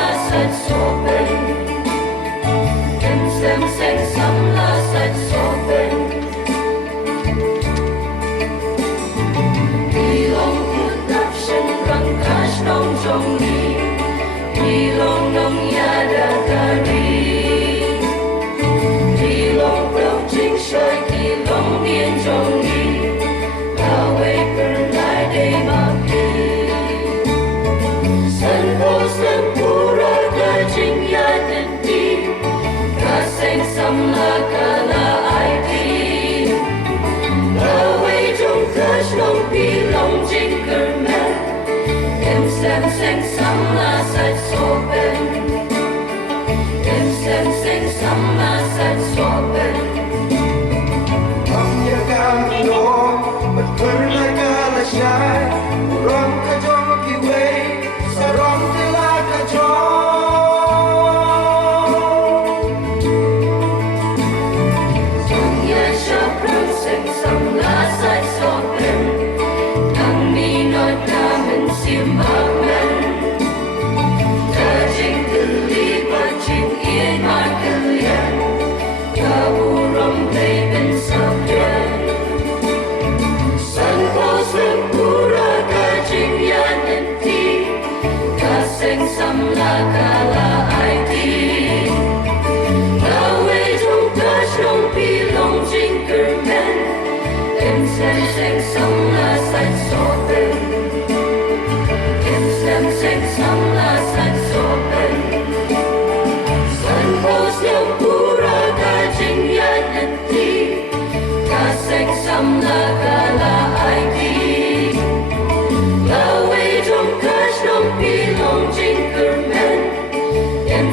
Samla Saitsohpen, Samla Saitsohpen. Long production rang cash nong trong đi long nong ya da gari đi long pro chính soi kỳ long biên trong đi lao về cơn lại đây mà đi sân khấu sân pura cả chính ya đến đi cả sen samla cả là ai đi lao về trong cash nong đi long Jingrwai em xem Samla Saitsohpen em xem Samla Saitsohpen Ông nhớ càng đó bật khơi lại cả là trái rong cả trong kỳ quay sa rong thế là cả trong Ông nhớ cho rong xem Samla Saitsohpen đang mi nói ta mình xiêm bạc men ta chính từ lý và chính yên mà cứ yên ta u rong đây bên sập chân sân khấu sân pura cả chính ya nên thi cả sen Samla cả là ai thi ta về trong ta trong pi long Jingrwai em xem Samla Saitsohpen em xem Samla Saitsohpen sân khấu sân pura cả chính ya nên thi cả sen Samla cả là ai thi ta về trong ta trong pi long Jingrwai em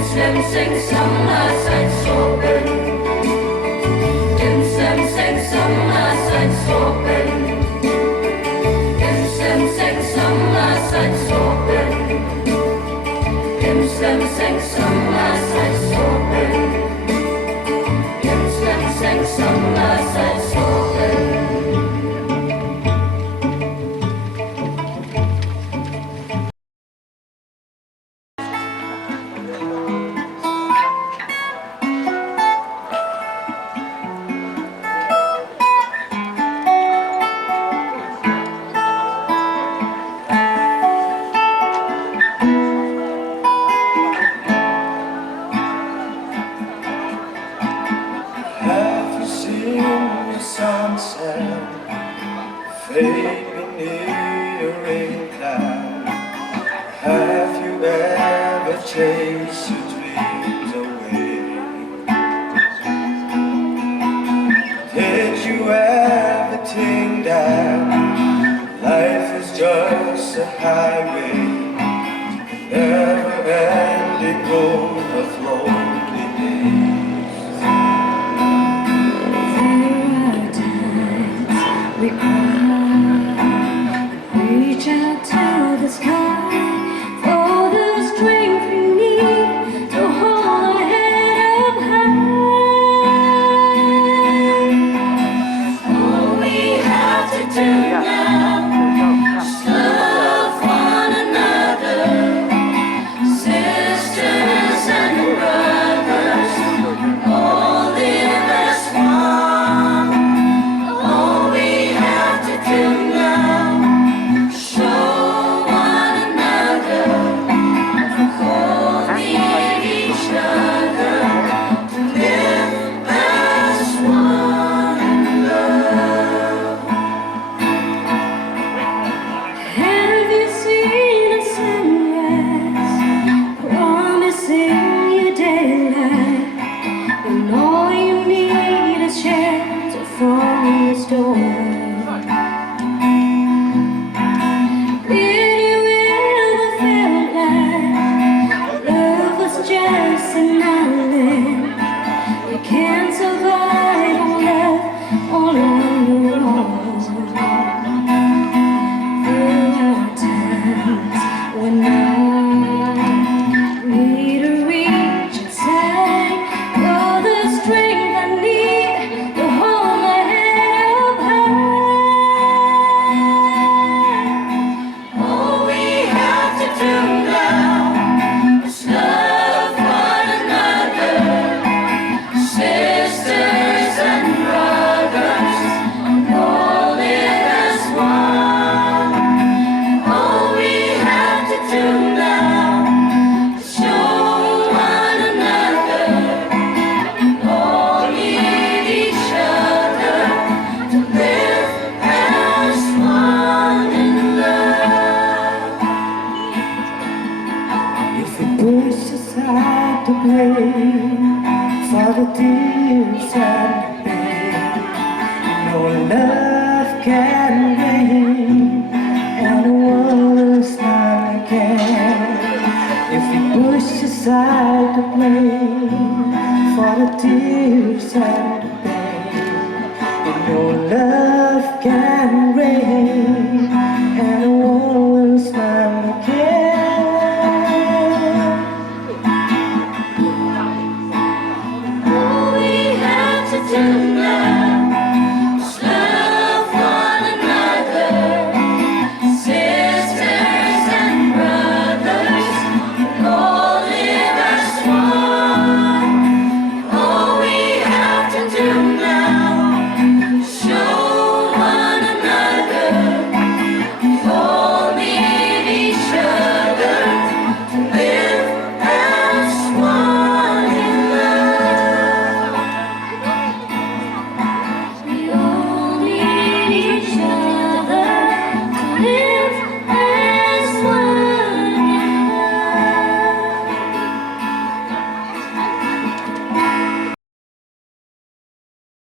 xem Samla Saitsohpen em xem Samla Saitsohpen em xem Samla Saitsohpen em xem Samla Saitsohpen em xem Samla Saitsohpen Have you seen the sunset fade beneath a rain cloud? Have you ever chased your dreams away? Did you ever think that life is just a highway, never-ending road of lonely days? We cry, reach out to the sky for the strength we need to hold our head up high. All we have to do now is love one another, sisters and brothers, all live as one. All we have to do now, show one another, hold each other, to live as one in love. Have you seen a sunrise promising you daylight, when all you need is shelter from the storm? Did you ever feel like love was just an island? You can't survive on love all on your own. There are times when I need to reach inside. You're the strength I need to hold my head up high. All we have to do now is love to play for the tears and pain. No love can bring, and the world's not can. If we push aside to play for the tears and the pain, and no love can bring, and the world